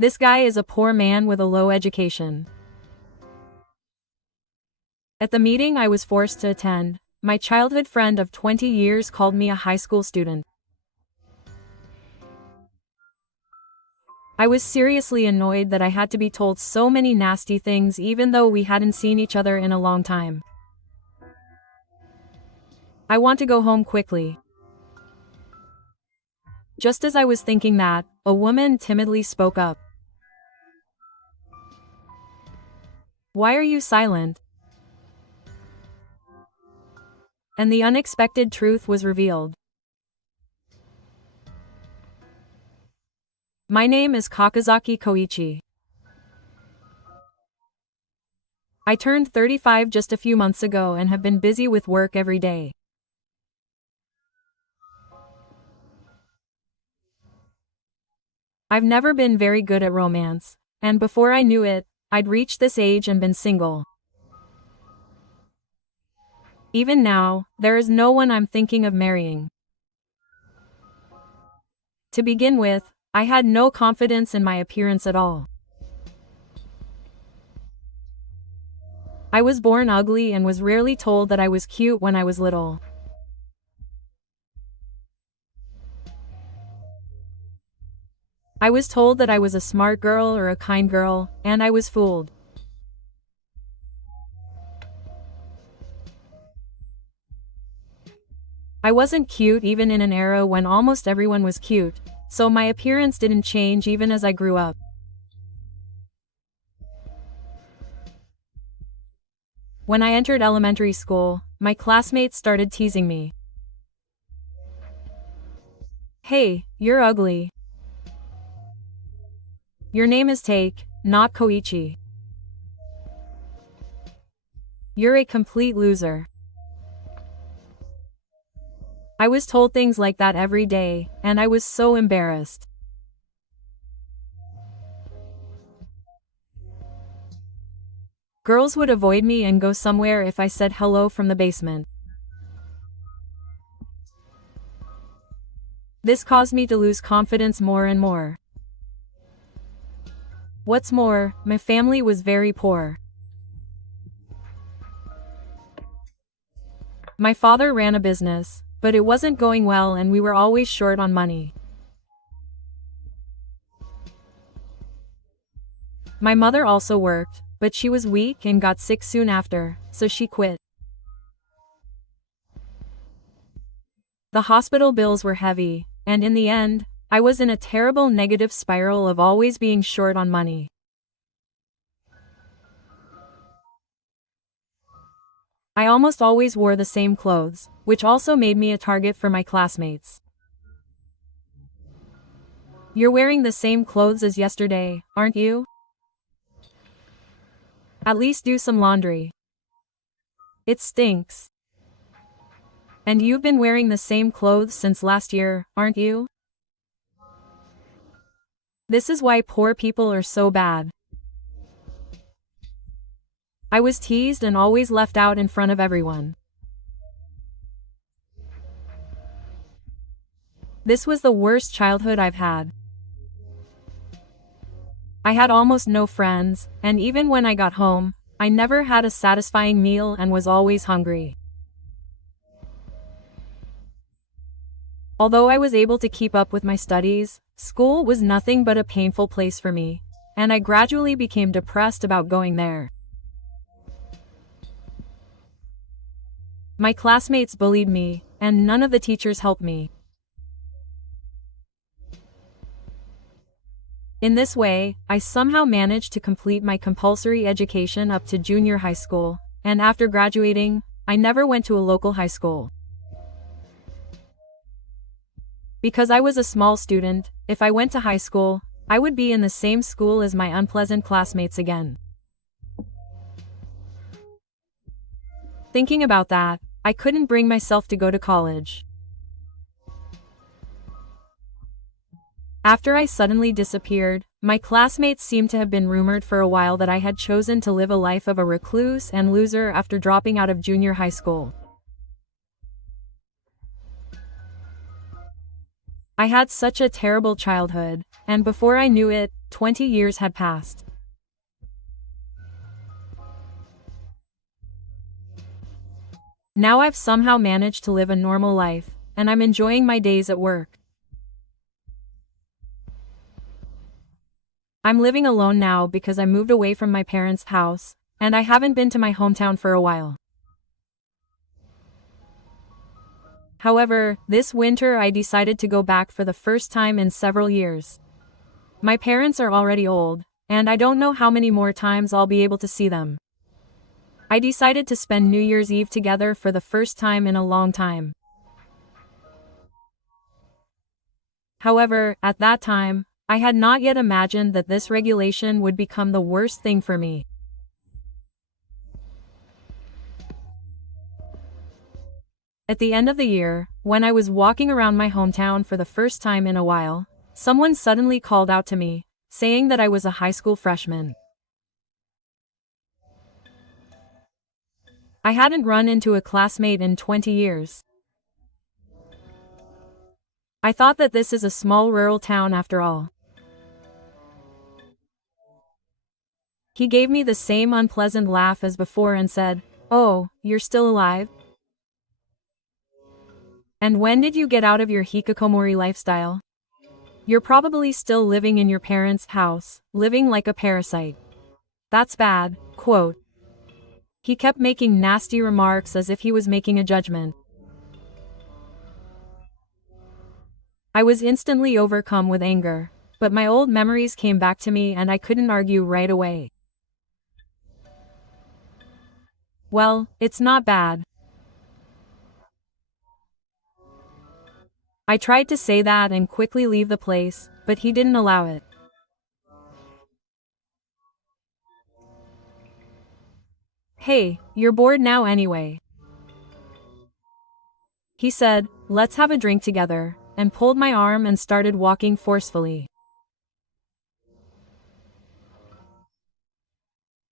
This guy is a poor man with a low education. At the meeting I was forced to attend, my childhood friend of 20 years called me a high school student. I was seriously annoyed that I had to be told so many nasty things even though we hadn't seen each other in a long time. I want to go home quickly. Just as I was thinking that, a woman timidly spoke up. Why are you silent? And the unexpected truth was revealed. My name is Kakazaki Koichi. I turned 35 just a few months ago and have been busy with work every day. I've never been very good at romance, and before I knew it, I'd reached this age and been single. Even now, there is no one I'm thinking of marrying. To begin with, I had no confidence in my appearance at all. I was born ugly and was rarely told that I was cute when I was little. I was told that I was a smart girl or a kind girl, and I was fooled. I wasn't cute even in an era when almost everyone was cute, so my appearance didn't change even as I grew up. When I entered elementary school, my classmates started teasing me. Hey, you're ugly. Your name is Take, not Koichi. You're a complete loser. I was told things like that every day, and I was so embarrassed. Girls would avoid me and go somewhere if I said hello from the basement. This caused me to lose confidence more and more. What's more, my family was very poor. My father ran a business, but it wasn't going well and we were always short on money. My mother also worked, but she was weak and got sick soon after, so she quit. The hospital bills were heavy, and in the end, I was in a terrible negative spiral of always being short on money. I almost always wore the same clothes, which also made me a target for my classmates. You're wearing the same clothes as yesterday, aren't you? At least do some laundry. It stinks. And you've been wearing the same clothes since last year, aren't you? This is why poor people are so bad. I was teased and always left out in front of everyone. This was the worst childhood I've had. I had almost no friends, and even when I got home, I never had a satisfying meal and was always hungry. Although I was able to keep up with my studies, school was nothing but a painful place for me, and I gradually became depressed about going there. My classmates bullied me, and none of the teachers helped me. In this way, I somehow managed to complete my compulsory education up to junior high school, and after graduating, I never went to a local high school. Because I was a small student, if I went to high school, I would be in the same school as my unpleasant classmates again. Thinking about that, I couldn't bring myself to go to college. After I suddenly disappeared, my classmates seemed to have been rumored for a while that I had chosen to live a life of a recluse and loser after dropping out of junior high school. I had such a terrible childhood, and before I knew it, 20 years had passed. Now I've somehow managed to live a normal life, and I'm enjoying my days at work. I'm living alone now because I moved away from my parents' house, and I haven't been to my hometown for a while. However, this winter I decided to go back for the first time in several years. My parents are already old, and I don't know how many more times I'll be able to see them. I decided to spend New Year's Eve together for the first time in a long time. However, at that time, I had not yet imagined that this regulation would become the worst thing for me. At the end of the year, when I was walking around my hometown for the first time in a while, someone suddenly called out to me, saying that I was a high school freshman. I hadn't run into a classmate in 20 years. I thought that this is a small rural town after all. He gave me the same unpleasant laugh as before and said, "Oh, you're still alive? And when did you get out of your hikikomori lifestyle? You're probably still living in your parents' house, living like a parasite. That's bad," quote. He kept making nasty remarks as if he was making a judgment. I was instantly overcome with anger, but my old memories came back to me and I couldn't argue right away. Well, it's not bad. I tried to say that and quickly leave the place, but he didn't allow it. "Hey, you're bored now anyway," he said, "let's have a drink together," and pulled my arm and started walking forcefully.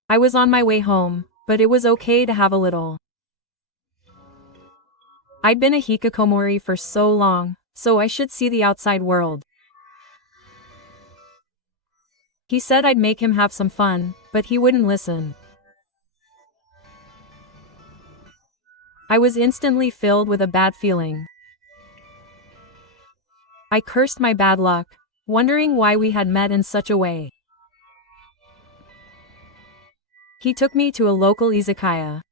I was on my way home, but it was okay to have a little. I'd been a hikikomori for so long, so I should see the outside world. He said I'd make him have some fun, but he wouldn't listen. I was instantly filled with a bad feeling. I cursed my bad luck, wondering why we had met in such a way. He took me to a local izakaya.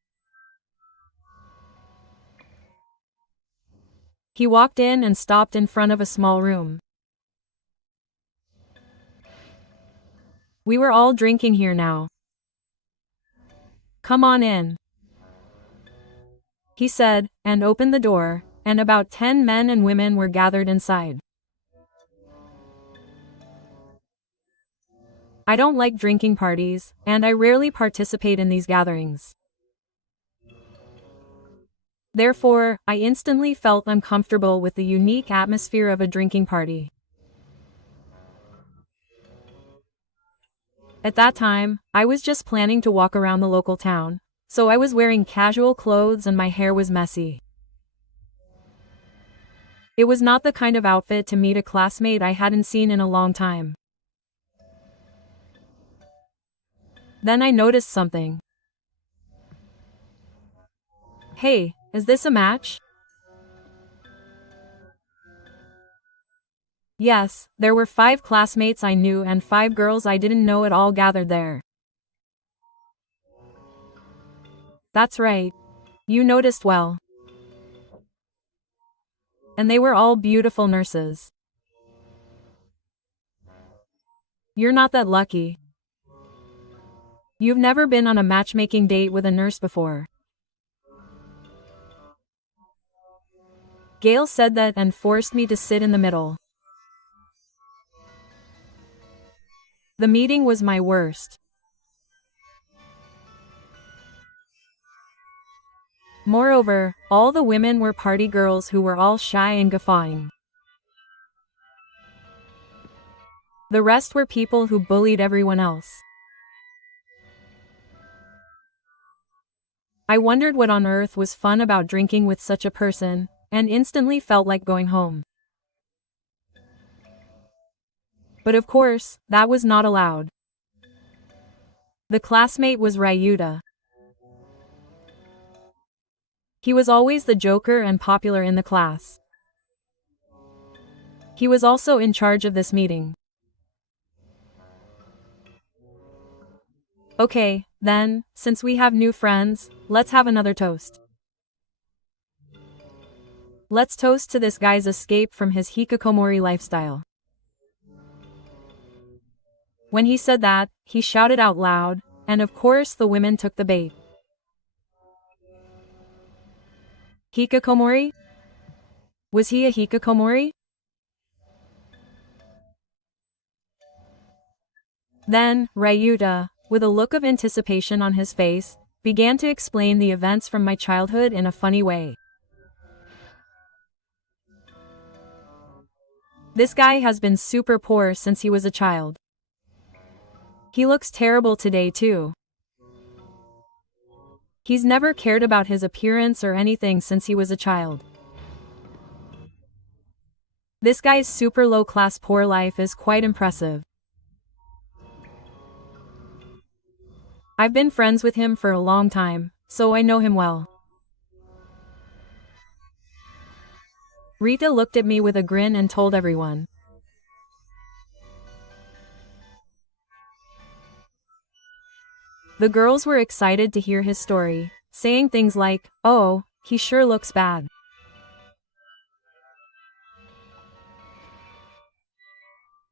He walked in and stopped in front of a small room. "We were all drinking here now. Come on in," he said, and opened the door, and about 10 men and women were gathered inside. I don't like drinking parties, and I rarely participate in these gatherings. Therefore, I instantly felt uncomfortable with the unique atmosphere of a drinking party. At that time, I was just planning to walk around the local town, so I was wearing casual clothes and my hair was messy. It was not the kind of outfit to meet a classmate I hadn't seen in a long time. Then I noticed something. "Hey, is this a match?" Yes, there were 5 classmates I knew and 5 girls I didn't know at all gathered there. That's right. You noticed well. And they were all beautiful nurses. You're not that lucky. You've never been on a matchmaking date with a nurse before. Gail said that and forced me to sit in the middle. The meeting was my worst. Moreover, all the women were party girls who were all shy and guffawing. The rest were people who bullied everyone else. I wondered what on earth was fun about drinking with such a person, and instantly felt like going home. But of course, that was not allowed. The classmate was Ryuta. He was always the joker and popular in the class. He was also in charge of this meeting. Okay, then, since we have new friends, let's have another toast. Let's toast to this guy's escape from his hikikomori lifestyle. When he said that, he shouted out loud, and of course the women took the bait. Hikikomori? Was he a hikikomori? Then, Ryuta, with a look of anticipation on his face, began to explain the events from my childhood in a funny way. This guy has been super poor since he was a child. He looks terrible today too. He's never cared about his appearance or anything since he was a child. This guy's super low-class poor life is quite impressive. I've been friends with him for a long time, so I know him well. Rita looked at me with a grin and told everyone. The girls were excited to hear his story, saying things like, "Oh, he sure looks bad."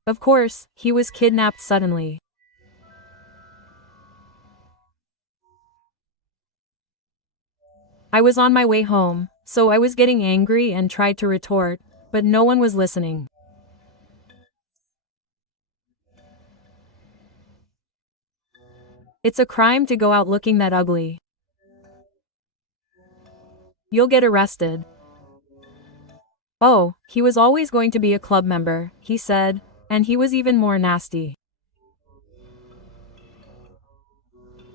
Of course, he was kidnapped suddenly. I was on my way home, so I was getting angry and tried to retort, but no one was listening. It's a crime to go out looking that ugly. You'll get arrested. Oh, he was always going to be a club member, he said, and he was even more nasty.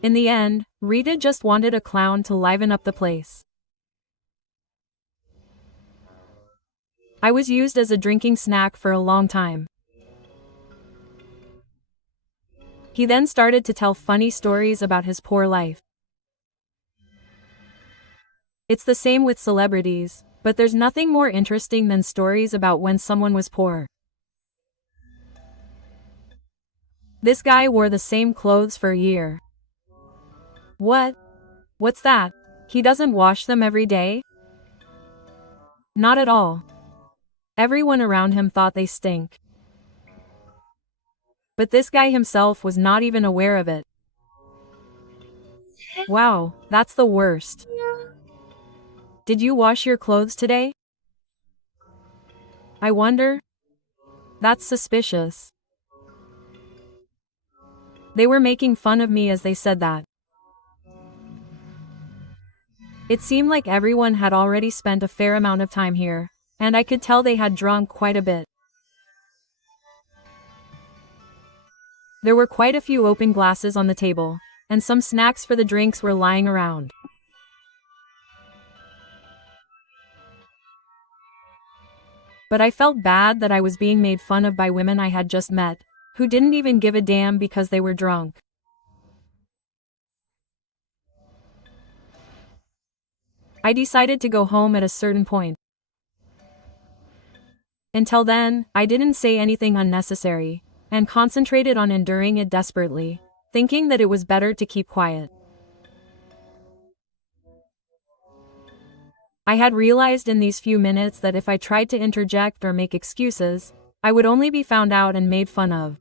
In the end, Rita just wanted a clown to liven up the place. I was used as a drinking snack for a long time. He then started to tell funny stories about his poor life. It's the same with celebrities, but there's nothing more interesting than stories about when someone was poor. This guy wore the same clothes for a year. What? What's that? He doesn't wash them every day? Not at all. Everyone around him thought they stink. But this guy himself was not even aware of it. Wow, that's the worst. Did you wash your clothes today? I wonder? That's suspicious. They were making fun of me as they said that. It seemed like everyone had already spent a fair amount of time here, and I could tell they had drunk quite a bit. There were quite a few open glasses on the table, and some snacks for the drinks were lying around. But I felt bad that I was being made fun of by women I had just met, who didn't even give a damn because they were drunk. I decided to go home at a certain point. Until then, I didn't say anything unnecessary, and concentrated on enduring it desperately, thinking that it was better to keep quiet. I had realized in these few minutes that if I tried to interject or make excuses, I would only be found out and made fun of.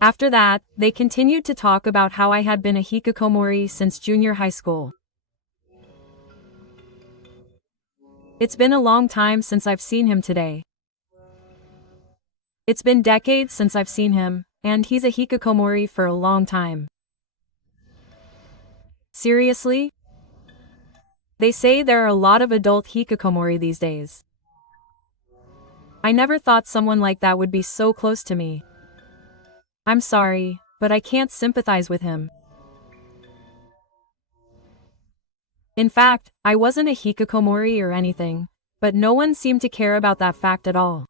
After that, they continued to talk about how I had been a hikikomori since junior high school. It's been a long time since I've seen him today. It's been decades since I've seen him, and he's a hikikomori for a long time. Seriously? They say there are a lot of adult hikikomori these days. I never thought someone like that would be so close to me. I'm sorry, but I can't sympathize with him. In fact, I wasn't a hikikomori or anything, but no one seemed to care about that fact at all.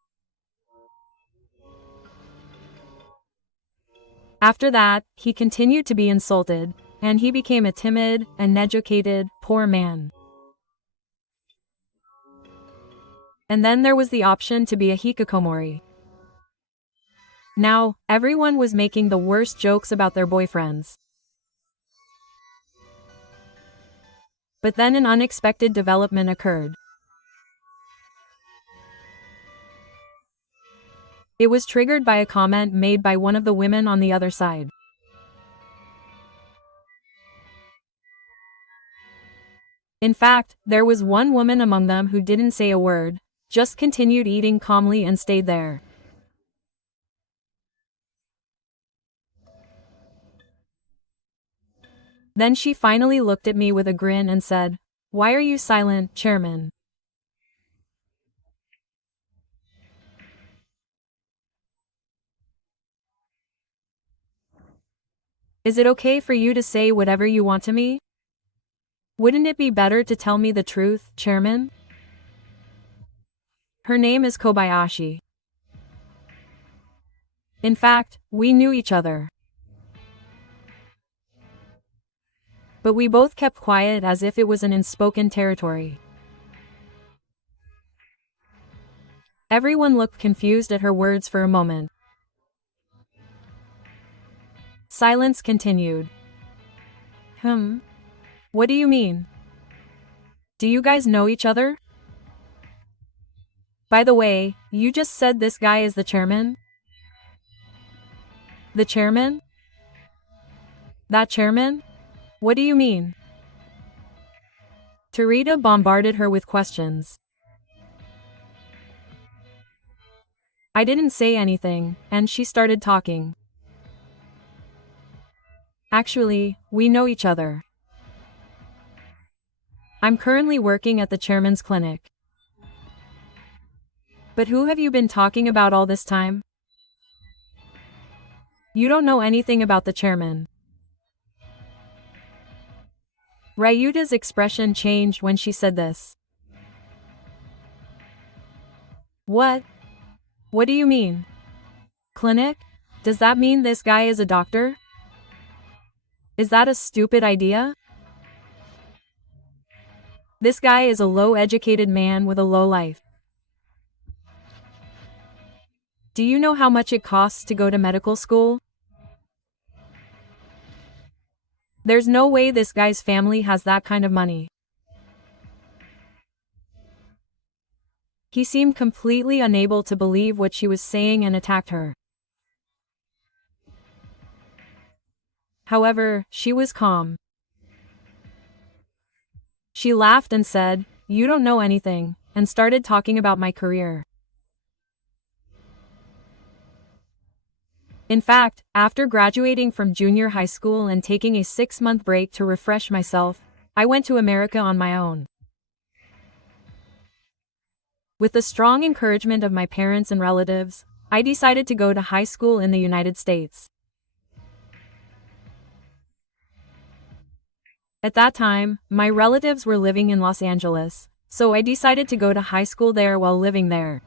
After that, he continued to be insulted, and he became a timid, uneducated, poor man. And then there was the option to be a hikikomori. Now, everyone was making the worst jokes about their boyfriends. But then an unexpected development occurred. It was triggered by a comment made by one of the women on the other side. In fact, there was one woman among them who didn't say a word, just continued eating calmly and stayed there. Then she finally looked at me with a grin and said, "Why are you silent, Chairman?" Is it okay for you to say whatever you want to me? Wouldn't it be better to tell me the truth, Chairman? Her name is Kobayashi. In fact, we knew each other. But we both kept quiet as if it was an unspoken territory. Everyone looked confused at her words for a moment. Silence continued. What do you mean? Do you guys know each other? By the way, you just said this guy is the chairman? The chairman? That chairman? What do you mean? Tarita bombarded her with questions. I didn't say anything, and she started talking. Actually, we know each other. I'm currently working at the chairman's clinic. But who have you been talking about all this time? You don't know anything about the chairman. Ryuta's expression changed when she said this. What? What do you mean? Clinic? Does that mean this guy is a doctor? Is that a stupid idea? This guy is a low-educated man with a low life. Do you know how much it costs to go to medical school? There's no way this guy's family has that kind of money. He seemed completely unable to believe what she was saying and attacked her. However, she was calm. She laughed and said, "You don't know anything," and started talking about my career. In fact, after graduating from junior high school and taking a 6-month break to refresh myself, I went to America on my own. With the strong encouragement of my parents and relatives, I decided to go to high school in the United States. At that time, my relatives were living in Los Angeles, so I decided to go to high school there while living there.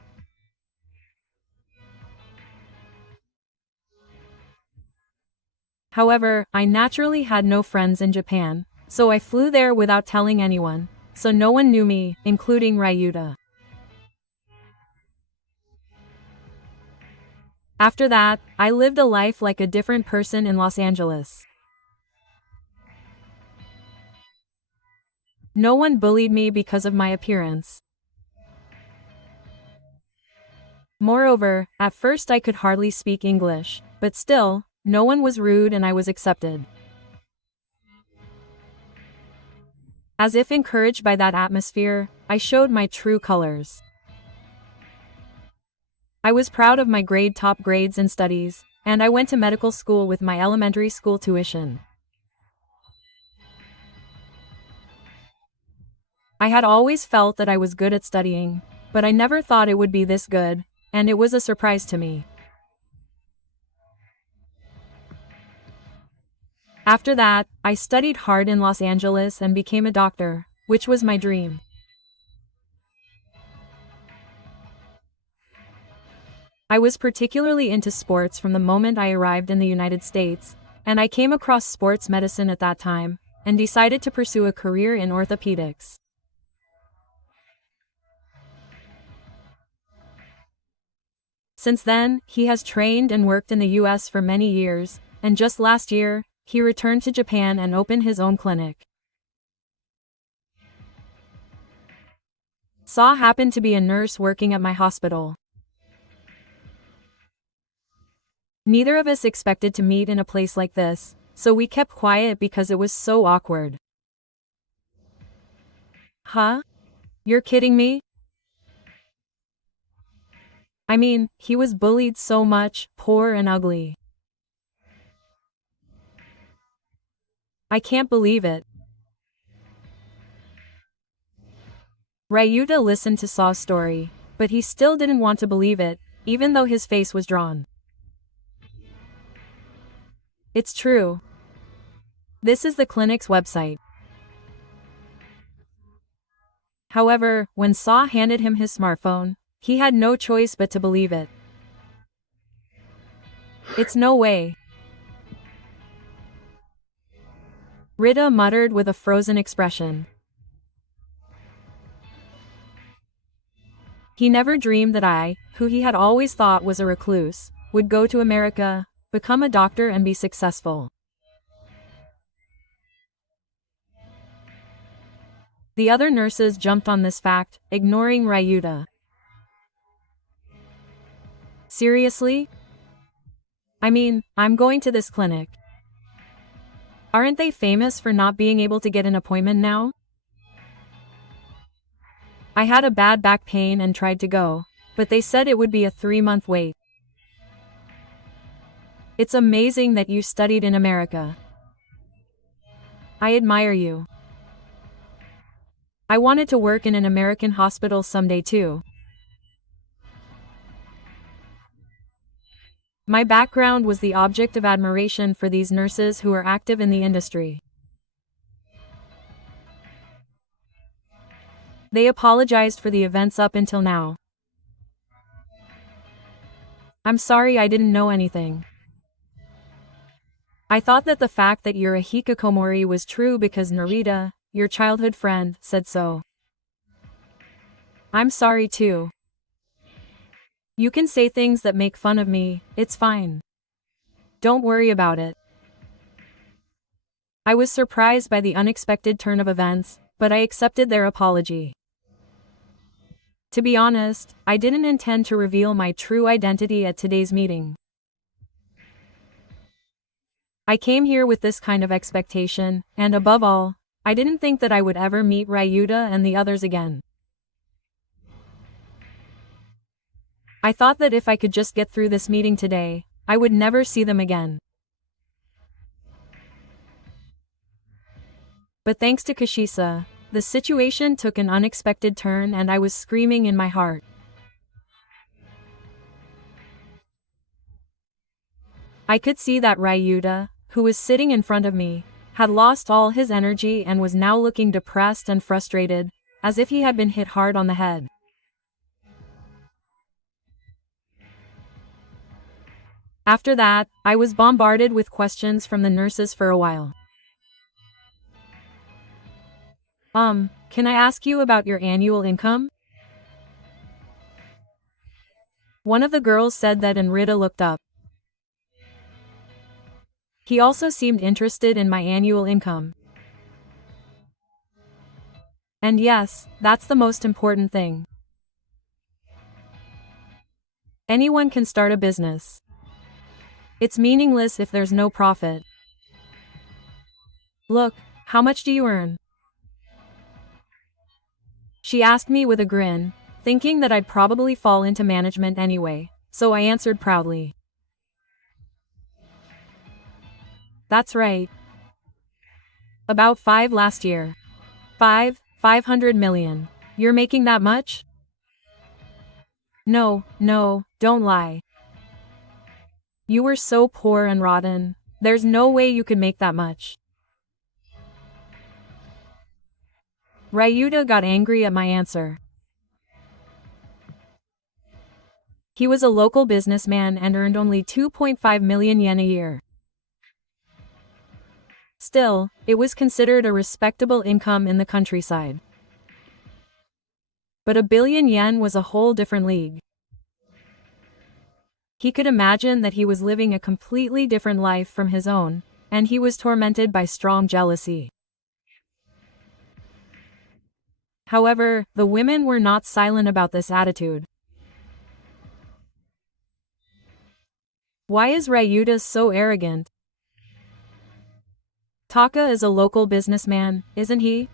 However, I naturally had no friends in Japan, so I flew there without telling anyone, so no one knew me, including Ryuta. After that, I lived a life like a different person in Los Angeles. No one bullied me because of my appearance. Moreover, at first I could hardly speak English, but still, no one was rude and I was accepted. As if encouraged by that atmosphere, I showed my true colors. I was proud of my top grades in studies, and I went to medical school with my elementary school tuition. I had always felt that I was good at studying, but I never thought it would be this good, and it was a surprise to me. After that, I studied hard in Los Angeles and became a doctor, which was my dream. I was particularly into sports from the moment I arrived in the United States, and I came across sports medicine at that time, and decided to pursue a career in orthopedics. Since then, he has trained and worked in the US for many years, and just last year, he returned to Japan and opened his own clinic. Saw happened to be a nurse working at my hospital. Neither of us expected to meet in a place like this, so we kept quiet because it was so awkward. Huh? You're kidding me? I mean, he was bullied so much, poor and ugly. I can't believe it. Ryuta listened to Saw's story, but he still didn't want to believe it, even though his face was drawn. It's true. This is the clinic's website. However, when Saw handed him his smartphone, he had no choice but to believe it. It's no way. Rita muttered with a frozen expression. He never dreamed that I, who he had always thought was a recluse, would go to America, become a doctor and be successful. The other nurses jumped on this fact, ignoring Ryuta. Seriously? I mean, I'm going to this clinic. Aren't they famous for not being able to get an appointment now? I had a bad back pain and tried to go, but they said it would be a 3-month wait. It's amazing that you studied in America. I admire you. I wanted to work in an American hospital someday too. My background was the object of admiration for these nurses who are active in the industry. They apologized for the events up until now. I'm sorry I didn't know anything. I thought that the fact that you're a hikikomori was true because Narita, your childhood friend, said so. I'm sorry too. You can say things that make fun of me, it's fine. Don't worry about it. I was surprised by the unexpected turn of events, but I accepted their apology. To be honest, I didn't intend to reveal my true identity at today's meeting. I came here with this kind of expectation, and above all, I didn't think that I would ever meet Ryuta and the others again. I thought that if I could just get through this meeting today, I would never see them again. But thanks to Kashisa, the situation took an unexpected turn and I was screaming in my heart. I could see that Ryuta, who was sitting in front of me, had lost all his energy and was now looking depressed and frustrated, as if he had been hit hard on the head. After that, I was bombarded with questions from the nurses for a while. Can I ask you about your annual income? One of the girls said that and Rita looked up. He also seemed interested in my annual income. And yes, that's the most important thing. Anyone can start a business. It's meaningless if there's no profit. Look, how much do you earn? She asked me with a grin, thinking that I'd probably fall into management anyway, so I answered proudly. That's right. About 5 last year. 500 million. You're making that much? No, don't lie. You were so poor and rotten, there's no way you could make that much. Ryuta got angry at my answer. He was a local businessman and earned only 2.5 million yen a year. Still, it was considered a respectable income in the countryside. But 1 billion yen was a whole different league. He could imagine that he was living a completely different life from his own, and he was tormented by strong jealousy. However, the women were not silent about this attitude. Why is Ryuta so arrogant? Taka is a local businessman, isn't he?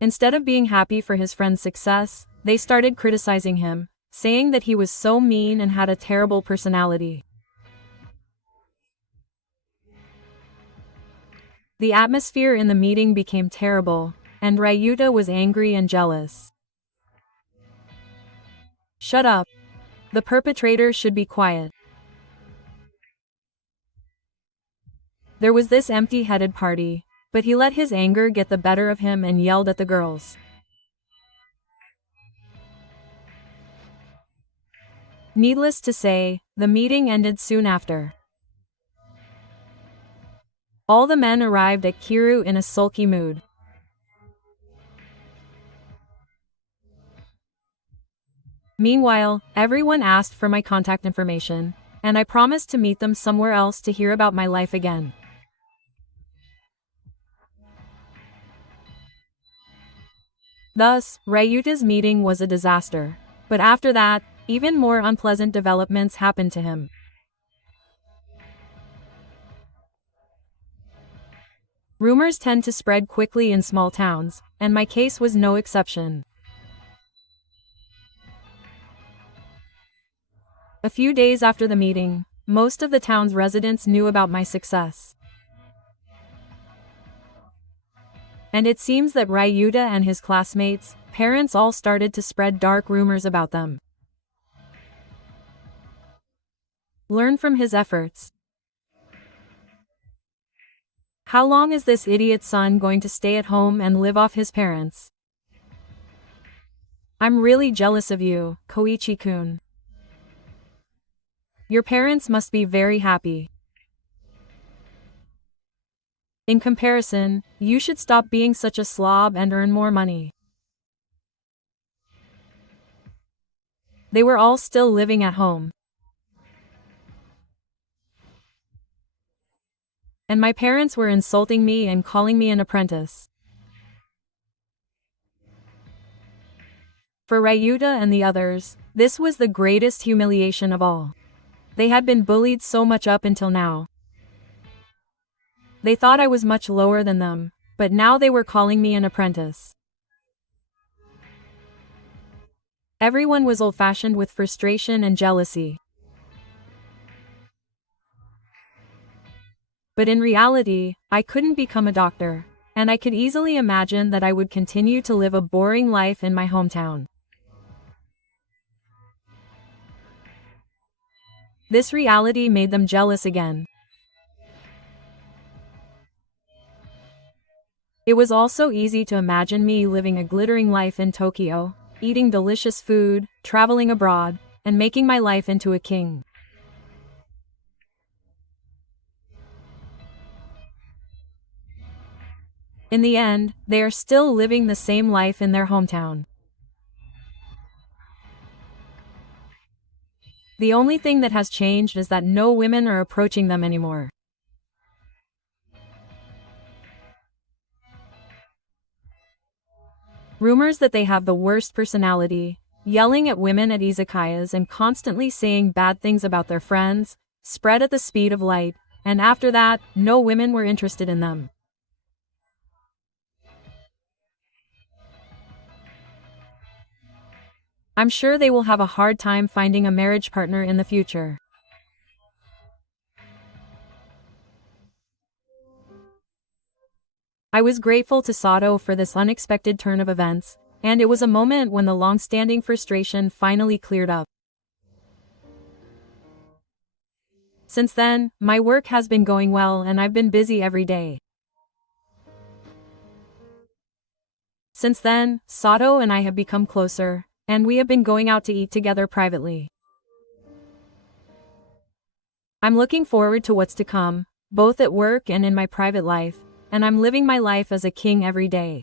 Instead of being happy for his friend's success, they started criticizing him, saying that he was so mean and had a terrible personality. The atmosphere in the meeting became terrible, and Ryuta was angry and jealous. Shut up. The perpetrator should be quiet. There was this empty-headed party, but he let his anger get the better of him and yelled at the girls. Needless to say, the meeting ended soon after. All the men arrived at Kiru in a sulky mood. Meanwhile, everyone asked for my contact information, and I promised to meet them somewhere else to hear about my life again. Thus, Ryuta's meeting was a disaster, but after that, even more unpleasant developments happened to him. Rumors tend to spread quickly in small towns, and my case was no exception. A few days after the meeting, most of the town's residents knew about my success. And it seems that Ryuta and his classmates, parents all started to spread dark rumors about them. Learn from his efforts. How long is this idiot son going to stay at home and live off his parents? I'm really jealous of you, Koichi-kun. Your parents must be very happy. In comparison, you should stop being such a slob and earn more money. They were all still living at home. And my parents were insulting me and calling me an apprentice. For Ryuta and the others, this was the greatest humiliation of all. They had been bullied so much up until now. They thought I was much lower than them, but now they were calling me an apprentice. Everyone was old-fashioned with frustration and jealousy. But in reality, I couldn't become a doctor, and I could easily imagine that I would continue to live a boring life in my hometown. This reality made them jealous again. It was also easy to imagine me living a glittering life in Tokyo, eating delicious food, traveling abroad, and making my life into a king. In the end, they are still living the same life in their hometown. The only thing that has changed is that no women are approaching them anymore. Rumors that they have the worst personality, yelling at women at izakayas and constantly saying bad things about their friends, spread at the speed of light, and after that, no women were interested in them. I'm sure they will have a hard time finding a marriage partner in the future. I was grateful to Sato for this unexpected turn of events, and it was a moment when the long-standing frustration finally cleared up. Since then, my work has been going well and I've been busy every day. Since then, Sato and I have become closer, and we have been going out to eat together privately. I'm looking forward to what's to come, both at work and in my private life, and I'm living my life as a king every day.